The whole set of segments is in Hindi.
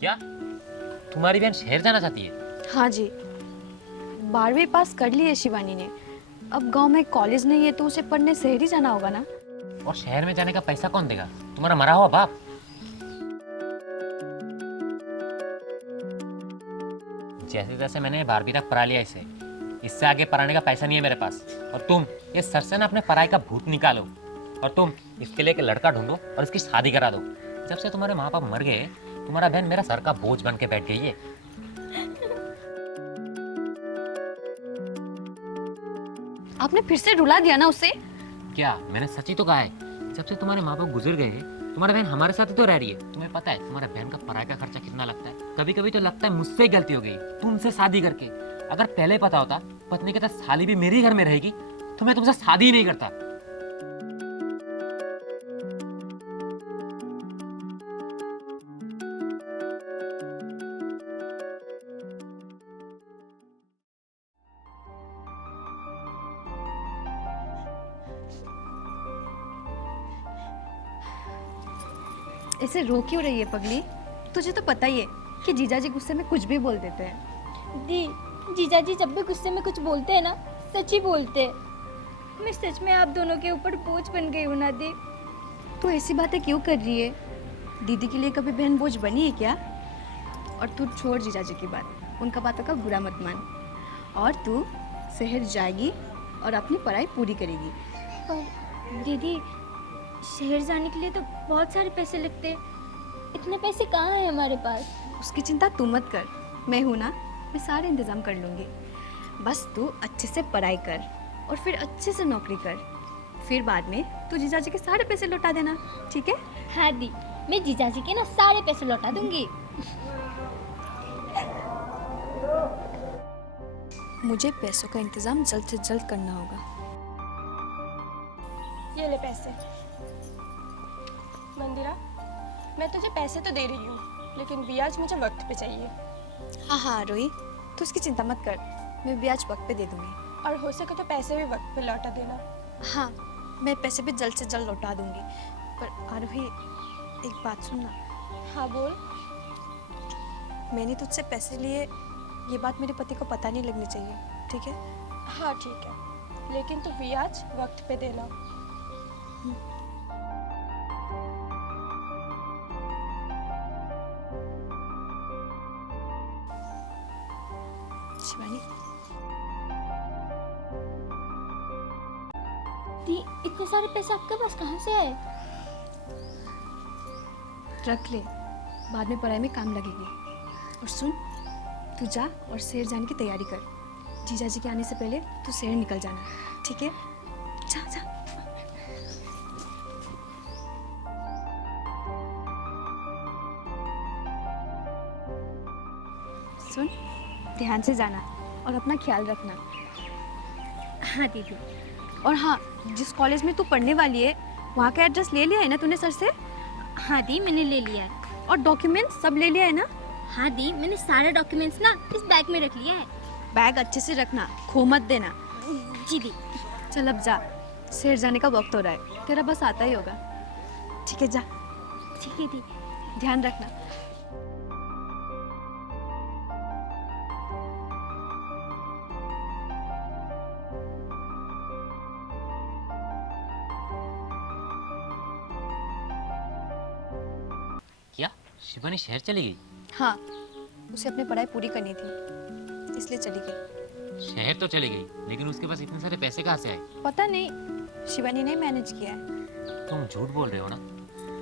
क्या तुम्हारी बहन शहर जाना चाहती है? हाँ जी, 12वीं पास कर ली है शिवानी ने। अब गांव में कॉलेज नहीं है तो उसे पढ़ने शहर ही जाना होगा ना। और शहर में जाने का पैसा कौन देगा? तुम्हारा मरा हुआ बाप। जैसे जैसे मैंने 12वीं तक पढ़ा लिया इसे, इससे आगे पढ़ाने का पैसा नहीं है मेरे पास। और तुम ये सर से ना अपने पढ़ाई का भूत निकालो, और तुम इसके लिए एक लड़का ढूंढो और इसकी शादी करा दो। जब से तुम्हारे माँ बाप मर गए, तुम्हारा बहन मेरा सर का बोझ बन के बैठ गई है। आपने फिर से रुला दिया ना उसे। क्या मैंने सच ही तो कहा है। जब से तुम्हारे माँ बाप गुजर गए, तुम्हारा बहन हमारे साथ ही तो रह रही है। तुम्हें पता है तुम्हारे बहन का पढ़ाई का खर्चा कितना लगता है? कभी कभी तो लगता है मुझसे ही गलती हो गई तुमसे शादी करके। अगर पहले पता होता पत्नी के साथ साली भी मेरे घर में रहेगी तो मैं तुमसे शादी ही नहीं करता। ऐसे रो क्यों रही है पगली? तुझे तो पता ही है कि जीजाजी गुस्से में कुछ भी बोल देते हैं। दी, जीजाजी जब भी गुस्से में कुछ बोलते हैं ना, सच ही बोलते हैं। मैं सच में आप दोनों के ऊपर बोझ बन गई हूँ ना दी। तू ऐसी बातें क्यों कर रही है? दीदी के लिए कभी बहन बोझ बनी है क्या? और तू छोड़ जीजाजी की बात, उनका बातों का बुरा मत मान। और तू शहर जाएगी और अपनी पढ़ाई पूरी करेगी। पर दीदी, शहर जाने के लिए तो बहुत सारे पैसे लगते हैं। इतने पैसे कहाँ हैं हमारे पास? उसकी चिंता तू मत कर, मैं हूँ ना, मैं सारे इंतजाम कर लूँगी। बस तू अच्छे से पढ़ाई कर और फिर अच्छे से नौकरी कर। फिर बाद में तू जीजाजी के सारे पैसे लौटा देना, ठीक है? हाँ दी, मैं जीजाजी के ना सारे पैसे लौटा दूंगी। मुझे पैसों का इंतजाम जल्द से जल्द करना होगा। ये ले पैसे। मंदिरा, मैं तुझे पैसे तो दे रही हूँ, लेकिन ब्याज मुझे वक्त पे चाहिए। हाँ हाँ रोही, तू उसकी चिंता मत कर, मैं ब्याज वक्त पे दे दूँगी। और हो सके तो पैसे भी वक्त पे लौटा देना। हाँ, मैं पैसे भी जल्द से जल्द लौटा दूँगी। पर आरोही, एक बात सुनना। हाँ बोल। मैंने तुझसे पैसे लिए, ये बात मेरे पति को पता नहीं लगनी चाहिए, ठीक है? हाँ ठीक है, लेकिन तू ब्याज वक्त पे देना। शिवानी, दी, इतने सारे पैसे आपके पास कहाँ से आए? रख ले, बाद में पढ़ाई में काम लगेगी। और सुन, तू जा और शहर जाने की तैयारी कर। जीजाजी के आने से पहले तू शहर निकल जाना, ठीक है? जा जा। सुन, ध्यान से जाना और अपना ख्याल रखना। हाँ दीदी। और हाँ, जिस कॉलेज में तू पढ़ने वाली है वहाँ का एड्रेस ले लिया है ना तूने सर से? हाँ दी, मैंने ले लिया है। और डॉक्यूमेंट्स सब ले लिया है ना? हाँ दी, मैंने सारे डॉक्यूमेंट्स ना इस बैग में रख लिया है। बैग अच्छे से रखना, खो मत देना। जी दी। चल अब जा, शहर जाने का वक्त हो रहा है, तेरा बस आता ही होगा। ठीक है, जा। ठीक है दी। ध्यान रखना। क्या शिवानी शहर चली गई? हाँ, उसे अपनी पढ़ाई पूरी करनी थी, इसलिए चली गई। शहर तो चली गई, लेकिन उसके पास इतने सारे पैसे कहाँ से आए? पता नहीं, शिवानी ने मैनेज किया है। तुम झूठ बोल रहे हो ना?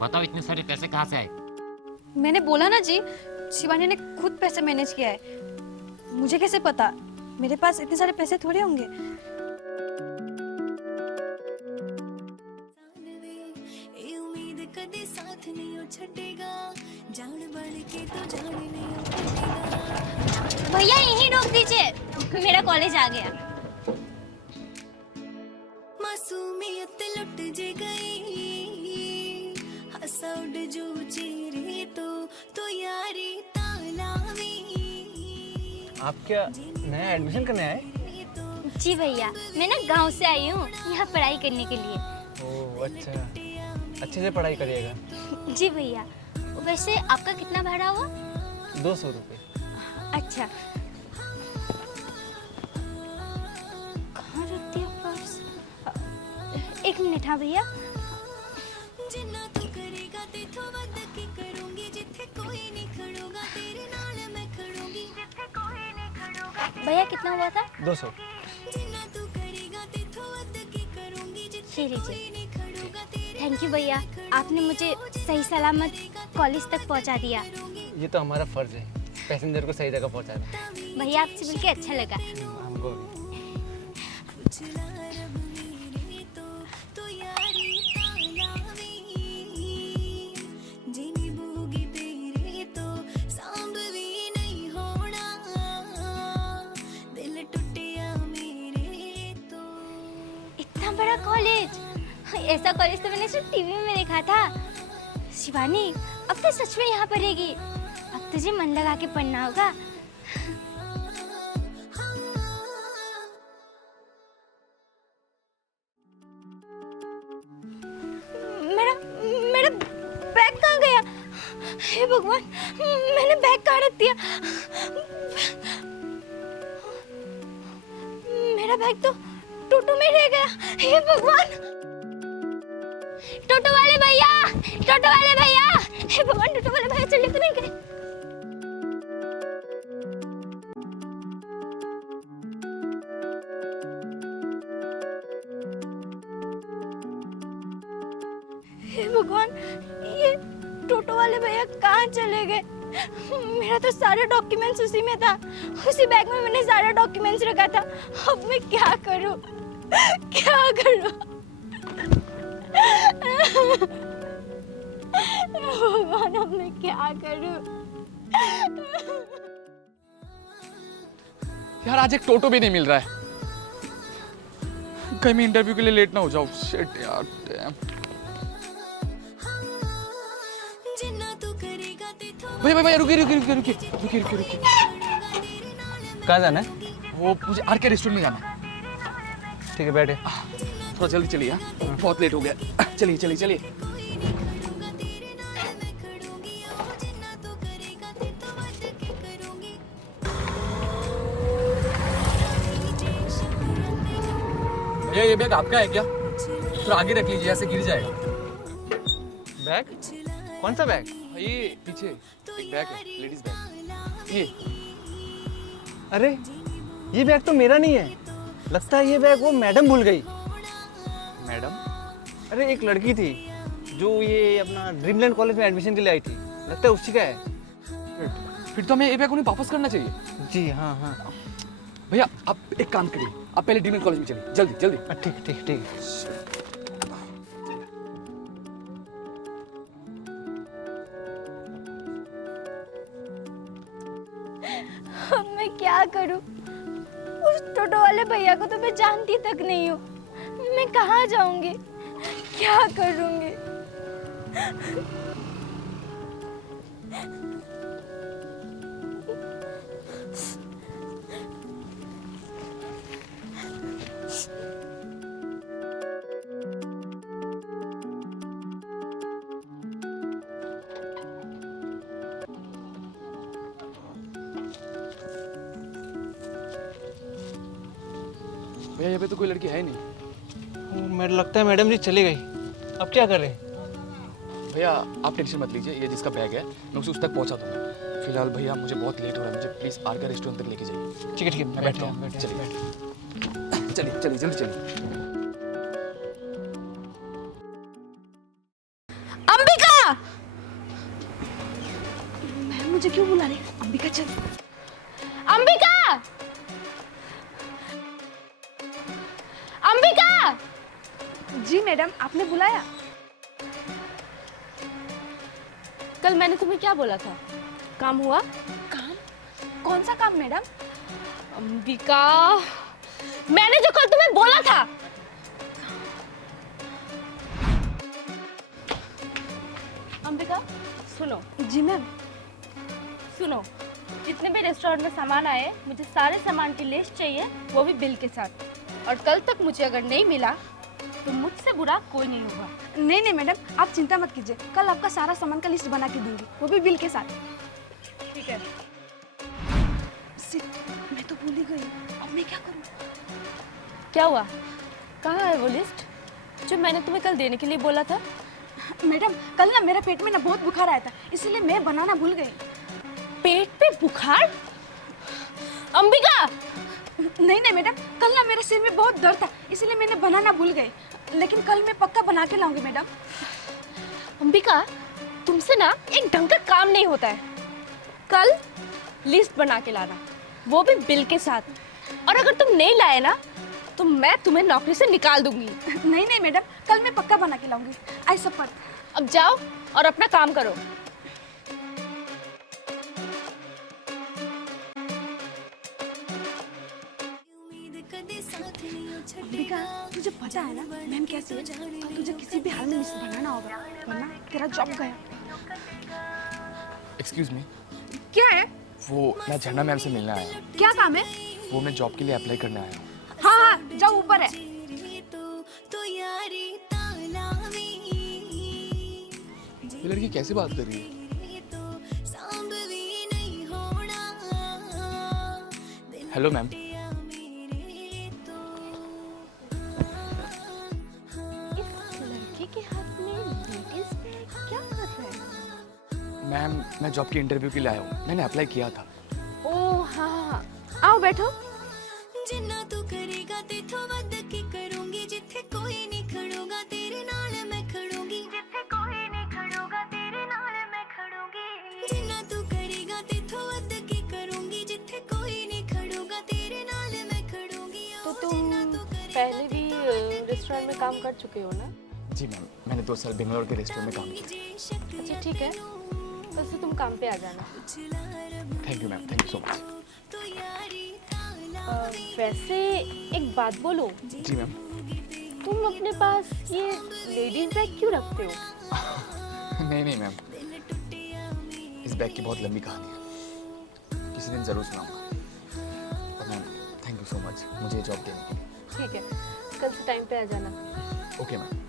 बताओ इतने सारे पैसे कहाँ से आए? मैंने बोला ना जी, शिवानी ने खुद पैसे मैनेज किया है। मुझे कैसे पता? मेरे पास इतने सारे पैसे थोड़े होंगे। भैया यहीं रोक दीजिए, मेरा कॉलेज आ गया। मासूमियत लुट जे गई, हंसा उड़ जो चेहरे तो यारी तालावी। आप क्या नया एडमिशन करने आए? जी भैया, मैं ना गांव से आई हूँ यहाँ पढ़ाई करने के लिए। ओह अच्छा, अच्छे से पढ़ाई करिएगा। जी भैया। वैसे आपका कितना भाड़ा हुआ? 200 रुपये। अच्छा, कहाँ रख दिया पर्स? 1 मिनट। हाँ भैया। जिन्ना तू करेगा तेथों वध की करूंगी जिथे कोई नहीं खड़ोगा तेरे नाल मैं खड़ूंगी जिथे कोई नहीं खड़ोगा भैया कितना हुआ था? 200। जिन्ना तू करेगा तेथों वध की करूंगी जिथे जी जी, कोई नहीं खड़ोगा तेरे थैंक यू भैया, आपने मुझे सही सलामत कॉलेज तक पहुंचा दिया। ये तो हमारा फर्ज है पैसेंजर को सही जगह पहुंचाना। भैया आपसे मिलके अच्छा लगा। हमको भी। पुछला रब मेरे तो यारी तालावी जिनी बूगी तेरे तो सांभ भी नहीं होना दिल टूटिया मेरे तो। इतना बड़ा कॉलेज, ऐसा कॉलेज तो मैंने सिर्फ टीवी में देखा था। शिवानी, अब तो सच में यहाँ पढ़ेगी। अब तुझे मन लगा के पढ़ना होगा। मेरा मेरा बैग कहाँ गया? हे भगवान, मैंने बैग कहाँ रख दिया? मेरा बैग तो टोटो में रह गया। हे भगवान, टोटो वाले भैया, टोटो वाले भैया, हे भगवान, टोटो वाले भैया चले तो नहीं गए? हे भगवान, ये टोटो वाले भैया कहाँ चले गए? मेरा तो सारे डॉक्यूमेंट्स उसी में था, उसी बैग में मैंने सारा डॉक्यूमेंट्स रखा था। अब मैं क्या करूं, क्या करूं? भगवान, अब मैं क्या करूं? यार आज एक टोटो भी नहीं मिल रहा है, कहीं मैं इंटरव्यू के लिए लेट ना हो जाऊं। शिट यार, डैम। जिन्ना तू करेगा तेथों भैया रुकिए। कहाँ जाना है? वो मुझे आर के रेस्टोरेंट में जाना है। ठीक है बैठे। थोड़ा जल्दी चलिए, हाँ? बहुत लेट हो गया। चलिए। तेरे नाल मैं खड़ूंगी ओ जिन्ना तू करेगा तेथों वध की करूंगी। भैया ये बैग आपका है क्या? थोड़ा आगे रख लीजिए, ऐसे गिर जाएगा। बैग? कौन सा बैग? ये पीछे एक बैग है, लेडीज बैग। ये अरे ये बैग तो मेरा नहीं है, लगता है ये बैग वो मैडम भूल गई। मैडम? अरे एक लड़की थी जो ये अपना ड्रीमलैंड कॉलेज में एडमिशन के लिए आई थी, लगता है उसी का है। फिर तो हमें ये बैग उन्हें वापस करना चाहिए। जी हाँ। भैया आप एक काम करिए, आप पहले ड्रीमलैंड कॉलेज में चलिए, जल्दी। ठीक। अब मैं क्या करूं? उस टोटो वाले भैया को तो मैं जानती तक नहीं हूँ। मैं कहाँ जाऊंगी, क्या करूंगी? भैया यहाँ पे तो कोई लड़की है नहीं। मेरे लगता है मैडम जी चली गई, अब क्या करें? भैया आप टेंशन मत लीजिए, ये जिसका बैग है मैं उसे उस तक पहुंचा दूंगा। फिलहाल भैया मुझे बहुत लेट हो रहा है, मुझे प्लीज आर का रेस्टोरेंट तक लेके जाइए। ठीक है मैं बैठता हूँ। चलिए जल्दी चलिए। अंबिका! मैम मुझे क्यों बुला रही? अंबिका चल। अंबिका! अंबिका! जी मैडम, आपने बुलाया? कल मैंने तुम्हें क्या बोला था? काम हुआ? काम? कौन सा काम मैडम? अंबिका, मैंने जो कल तुम्हें बोला था। अंबिका सुनो। जी मैम। सुनो, जितने भी रेस्टोरेंट में सामान आए मुझे सारे सामान की लिस्ट चाहिए, वो भी बिल के साथ। और कल तक मुझे अगर नहीं मिला तो मुझसे बुरा कोई नहीं होगा। नहीं नहीं मैडम, आप चिंता मत कीजिए, कल आपका सारा सामान का लिस्ट बना के दूंगी, वो भी बिल के साथ। ठीक है। मैं तो भूल ही गई, अब मैं क्या करूँ? क्या हुआ? कहाँ है वो लिस्ट जो मैंने तुम्हें कल देने के लिए बोला था? मैडम कल ना मेरे पेट में ना बहुत बुखार आया था, इसीलिए मैं बनाना भूल गई। पेट पे बुखार? अंबिका! नहीं नहीं मैडम, कल ना मेरे सिर में बहुत दर्द था, इसीलिए मैंने बनाना भूल गई, लेकिन कल मैं पक्का बना के लाऊंगी मैडम। अंबिका, तुमसे ना एक ढंग का काम नहीं होता है। कल लिस्ट बना के लाना, वो भी बिल के साथ। और अगर तुम नहीं लाए ना तो मैं तुम्हें नौकरी से निकाल दूंगी। नहीं नहीं मैडम, कल मैं पक्का बना के लाऊंगी, आई सपत। अब जाओ और अपना काम करो। अंबिका, तुझे पता है ना मैम कैसी है, तो तुझे किसी भी हाल में लिस्ट बनाना होगा, वरना तेरा जॉब गया। एक्सक्यूज मी, क्या है? वो मैं झरना मैम से मिलने आया हूँ। क्या काम है? वो मैं जॉब के लिए अप्लाई करने आया हूँ। हाँ हाँ, जाओ ऊपर है। ये लड़की कैसे बात कर रही है? Hello ma'am. लड़के के हाथ में लेडीज बैग क्या कर रहा है? मैम मैं जॉब के इंटरव्यू के लिए आया हूँ, मैंने अप्लाई किया था। ओह हाँ, आओ बैठो। जिन्ना तू करेगा तेथों वध की करूंगी जिथे कोई नहीं खड़ूंगा तेरे नाल मैं खड़ूंगी जिथे कोई नहीं खड़ूंगा तेरे नाल मैं खड़ूंगी जिन्ना तू करेगा तेथों वध की करूंगी जिथे कोई नहीं खड़ूंगा तेरे नाल मैं खड़ूंगी। तो तुम पहले भी रेस्टोरेंट में काम कर चुके हो ना? जी मैम, मैंने 2 साल बेंगलोर के रेस्टोरेंट में काम किया। अच्छा ठीक है, वैसे तुम काम पे आ जाना। Thank you ma'am, thank you so much. वैसे एक बात बोलो, जी मैम। तुम अपने पास ये लेडीज बैग क्यों रखते हो? नहीं नहीं मैम, इस बैग की बहुत लंबी कहानी है, किसी दिन ज़रूर सुनाऊंगा। और ma'am thank you so much मुझे ये जॉब देने के लिए। ठीक है, कल से टाइम पे आ जाना। Okay ma'am.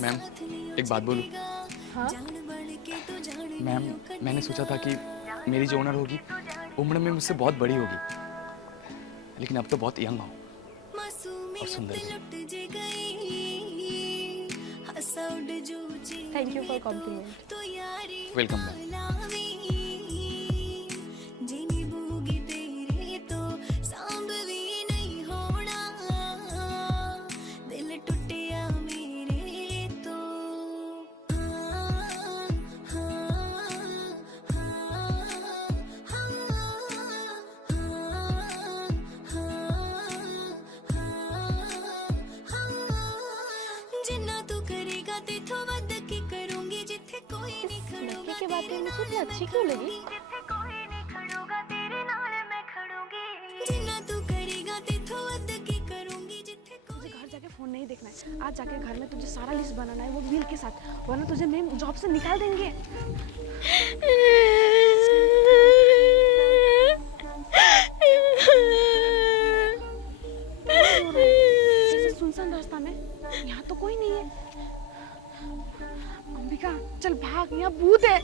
मैम एक बात बोलूं? हाँ? मैम मैंने सोचा था कि मेरी जो ओनर होगी उम्र में मुझसे बहुत बड़ी होगी, लेकिन अब तो बहुत यंग हूँ और सुंदर भी। Thank you for compliment. Welcome ma'am. लड़के की बातें मुझे इतनी अच्छी क्यों लगी? तुझे घर जाके फोन नहीं देखना है, आज जाके घर में तुझे सारा लिस्ट बनाना है, वो बिल के साथ, वरना तुझे मैम जॉब से निकाल देंगे। ऐसे सुनसान रास्ता में, यहाँ तो कोई नहीं है। अंबिका चल भाग, यहाँ भूत है।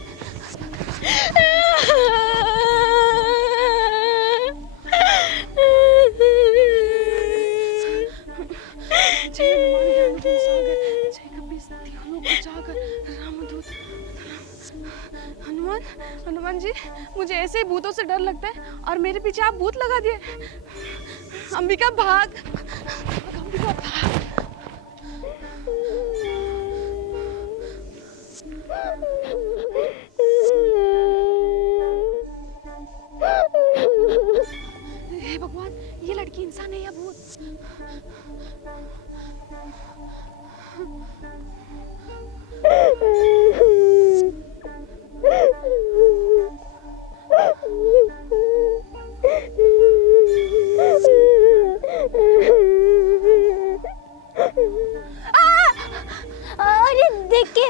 जय हनुमान ज्ञान गुण सागर, जय कपीस तिहुलो बचाकर, रामदूत। हनुमान हनुमान जी, मुझे ऐसे ही भूतों से डर लगता है और मेरे पीछे आप भूत लगा दिए। अंबिका भाग, अंबिका भाग। हे भगवान, ये लड़की इंसान है या भूत? अरे देख के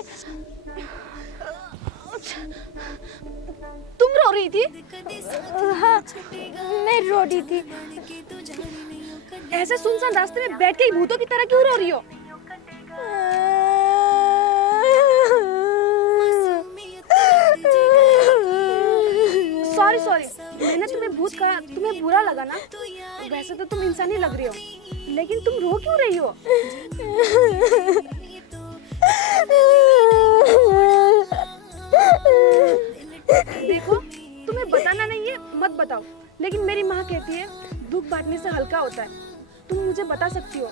तुम रो रही थी? हाँ, मैं रो रही थी। ऐसे सुनसान रास्ते में बैठ के ही भूतों की तरह क्यों रो रही हो? सॉरी सॉरी, मैंने तुम्हें भूत कहा, तुम्हें बुरा लगा ना? वैसे तो तुम इंसान ही लग रही हो, लेकिन तुम रो क्यों रही हो? देखो, तुम्हें बताना नहीं है मत बताओ, लेकिन मेरी माँ कहती है दुख बांटने से हल्का होता है। तुम मुझे बता सकती हो।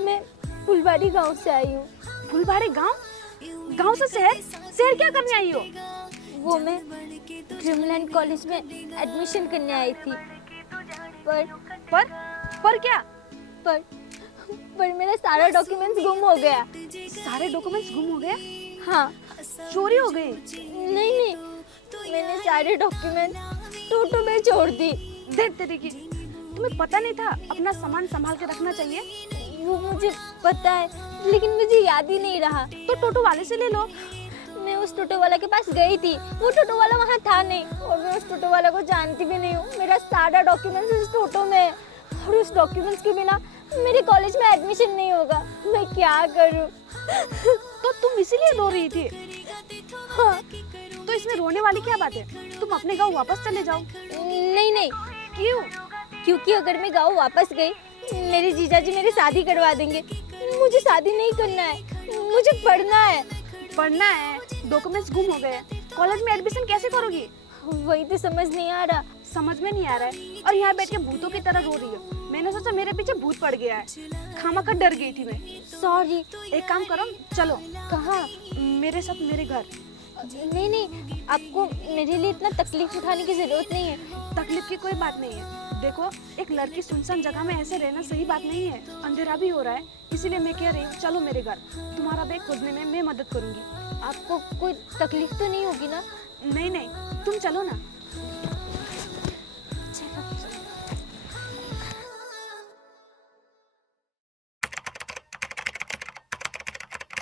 मैं फुलबाड़ी गांव से आई हूँ। फुलबाड़ी गांव? गांव से शहर? शहर क्या करने आई हो? वो मैं ड्रीमलैंड कॉलेज में एडमिशन करने आई थी, पर क्या? पर मेरा सारा डॉक्यूमेंट्स गुम हो गया। सारे डॉक्यूमेंट्स गुम हो गए? हाँ। चोरी हो गई? नहीं, मैंने सारे डॉक्यूमेंट्स टोटो में छोड़ दी। देख तेरी, तुम्हें पता नहीं था अपना सामान संभाल के रखना चाहिए? वो मुझे पता है, लेकिन मुझे याद ही नहीं रहा। तो टोटो वाले से ले लो। मैं उस टोटो वाला के पास गई थी, वो टोटो वाला वहाँ था नहीं, और मैं उस टोटो वाला को जानती भी नहीं हूँ। मेरा सारा डॉक्यूमेंट्स उस टोटो में है, और उस डॉक्यूमेंट्स के बिना मेरे कॉलेज में एडमिशन नहीं होगा। मैं क्या करूँ? तो तुम इसीलिए रो रही थी? हाँ। तो इसमें रोने वाली क्या बात है? तुम अपने गाँव वापस चले जाओ। नहीं। क्यों? क्योंकि अगर मैं गाँव वापस गई, मेरे जीजाजी मेरी शादी करवा देंगे। मुझे शादी नहीं करना है, मुझे पढ़ना है। पढ़ना है? डॉक्यूमेंट्स गुम हो गए, कॉलेज में एडमिशन कैसे करोगी? वही तो समझ नहीं आ रहा। समझ में नहीं आ रहा है, और यहाँ बैठ के भूतों की तरह रो रही हो। मैंने सोचा मेरे पीछे भूत पड़ गया है, खामखा डर गई थी मैं। सॉरी। एक काम करो, चलो। कहाँ? मेरे साथ मेरे घर। नहीं, आपको मेरे लिए इतना तकलीफ उठाने की जरूरत नहीं है। तकलीफ की कोई बात नहीं है। देखो, एक लड़की सुनसान जगह में ऐसे रहना सही बात नहीं है। अंधेरा भी हो रहा है, इसीलिए मैं कह रही हूँ चलो मेरे घर। तुम्हारा बैग खोजने में मैं मदद करूँगी। आपको कोई तकलीफ तो नहीं होगी ना? नहीं, तुम चलो ना।